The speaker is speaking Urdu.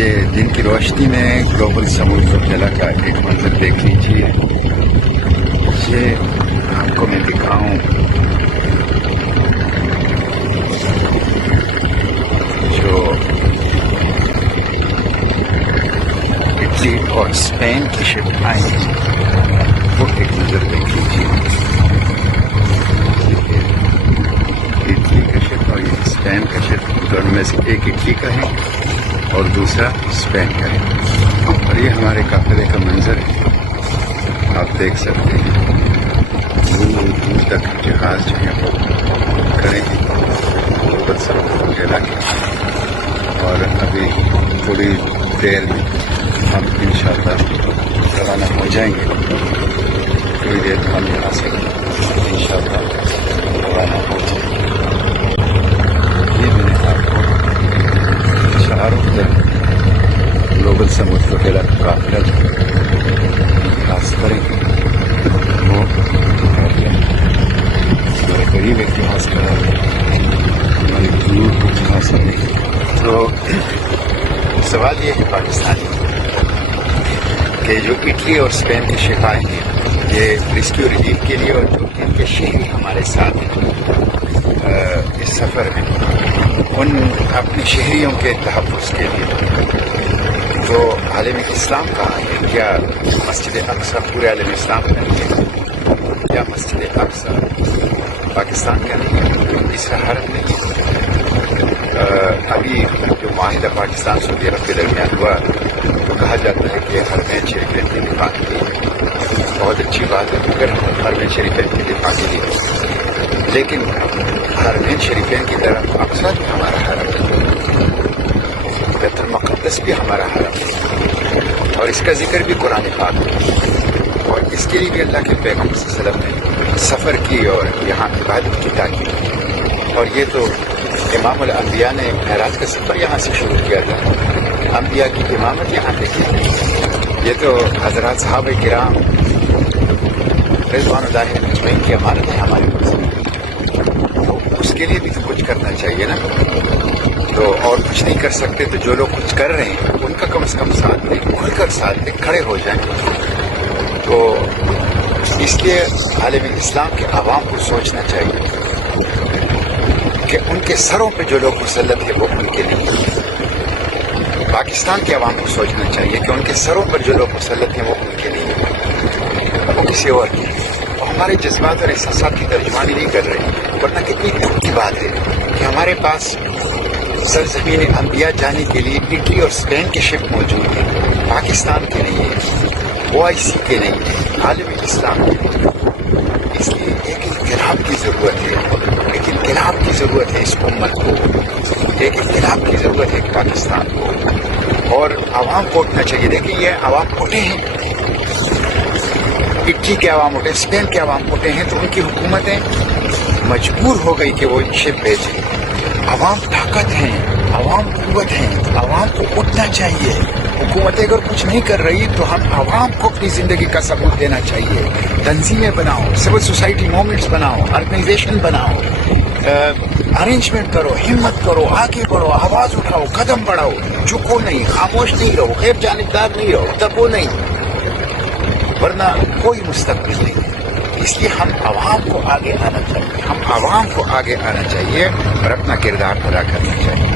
یہ دن کی روشنی میں گلوبل سمود زلزلہ کا ایک منظر دیکھ لیجیے. یہ آپ کو میں دکھاؤں جو اٹلی اور اسپین کی شپ آئی ہیں وہ ایک منظر دیکھ لیجیے. اٹلی کا شپ اور یہ اسپین کا شپ، دونوں میں سے ایک اٹلی کا ہے اور دوسرا اسپین کا ہے. اور یہ ہمارے قافلے کا منظر ہے، آپ دیکھ سکتے ہیں. دور دور تک جہاز جو ہے وہ کھڑے ہیں گلوبل سمود زلزلہ کے. اور ابھی تھوڑی دیر میں ہم انشاءاللہ روانہ ہو جائیں گے. تھوڑی دیر میں ہم یہاں سے انشاءاللہ روانہ ہو جائیں گے. یہ میں نے آپ کو چاروں طرف گلوبل سمود زلزلہ کا قافلہ جو خاص کریں وہ ہمارے قریب ایک جہاز کھڑا ہے، ہمارے دور کو جہاز نہیں. تو سوال یہ ہے پاکستانی کہ جو اٹلی اور اسپین کے شپ آئے ہیں یہ ریسکیو ریلیف کے لیے، اور جو ان کے شہری ہمارے ساتھ ہیں اس سفر میں، ان اپنے شہریوں کے تحفظ کے لیے. تو عالم اسلام کہاں ہے؟ کیا مسجد اقصی پورے عالم اسلام کا نہیں ہے؟ یا مسجد اقصی پاکستان کا نہیں ہے؟ تیسرا حرم نہیں ہے؟ ابھی جو معاہدہ پاکستان سعودی عرب کے درمیان ہوا تو کہا جاتا ہے کہ حرمین شریفین کے دفاع کے لیے بہت اچھی بات ہے، مگر حرمین شریفین کے دفاع کے لیے، لیکن حرمین شریفین کی طرف اقصی بھی ہمارا حرم ہے، بیت المقدس بھی ہمارا حرم ہے، اور اس کا ذکر بھی قرآن پاک میں، اور اس کے لیے بھی اللہ کے پیغمبر صلی اللہ علیہ وسلم نے سفر کی اور یہاں عبادت کی تاکید. اور یہ تو امام الانبیاء نے معراج کا سفر یہاں سے شروع کیا تھا، انبیاء کی امامت یہاں پہ کی. یہ تو حضرات صحابہ کرام رضوان اللہ مجمعین کی امانت ہے ہمارے پاس، تو اس کے لیے بھی تو کچھ کرنا چاہیے نا. تو اور کچھ نہیں کر سکتے تو جو لوگ کچھ کر رہے ہیں ان کا کم از کم ساتھ دیں، کھل کر ساتھ دیں، کھڑے ہو جائیں. تو اس لیے عالم اسلام کے عوام کو سوچنا چاہیے کہ ان کے سروں پہ جو لوگ مسلط ہیں وہ ان کے لیے. پاکستان کے عوام کو سوچنا چاہیے کہ ان کے سروں پر جو لوگ مسلط ہیں وہ ان کے لیے، وہ کسی اور کے لیے. اور ہمارے جذبات اور احساسات کی ترجمانی نہیں کر رہے، ورنہ کتنی دکھ کی بات ہے کہ ہمارے پاس سرزمین انبیاء جانے کے لیے اٹلی اور اسپین کے شپ موجود ہیں، پاکستان کے نہیں ہے، OIC کے نہیں ہے، عالم اسلام کے. اس لیے ایک انقلاب کی ضرورت ہے، ایک انقلاب کی ضرورت ہے اس امت کو، ایک انقلاب کی ضرورت ہے پاکستان کو. اور عوام کو اٹھنا چاہیے. دیکھیں یہ عوام اٹھے ہیں، اٹلی کے عوام اٹھے، اسپین کے عوام اٹھے ہیں، تو ان کی حکومتیں مجبور ہو گئی کہ وہ شپ بھیجیں. عوام طاقت ہیں، عوام قوت ہیں، عوام کو اٹھنا چاہیے. حکومتیں اگر کچھ نہیں کر رہی تو ہم عوام کو اپنی زندگی کا ثبوت دینا چاہیے. تنظیمیں بناؤ، سول سوسائٹی موومنٹس بناؤ، آرگنائزیشن بناؤ، ارینجمنٹ کرو، ہمت کرو، آگے بڑھو، آواز اٹھاؤ، قدم بڑھاؤ، جھکو نہیں، خاموش نہیں رہو، غیر جانبدار نہیں رہو، دبو نہیں، ورنہ کوئی مستقبل نہیں. اس لیے ہم عوام کو آگے آنا چاہیے، ہم عوام کو آگے آنا چاہیے اور اپنا کردار ادا کرنا چاہیے.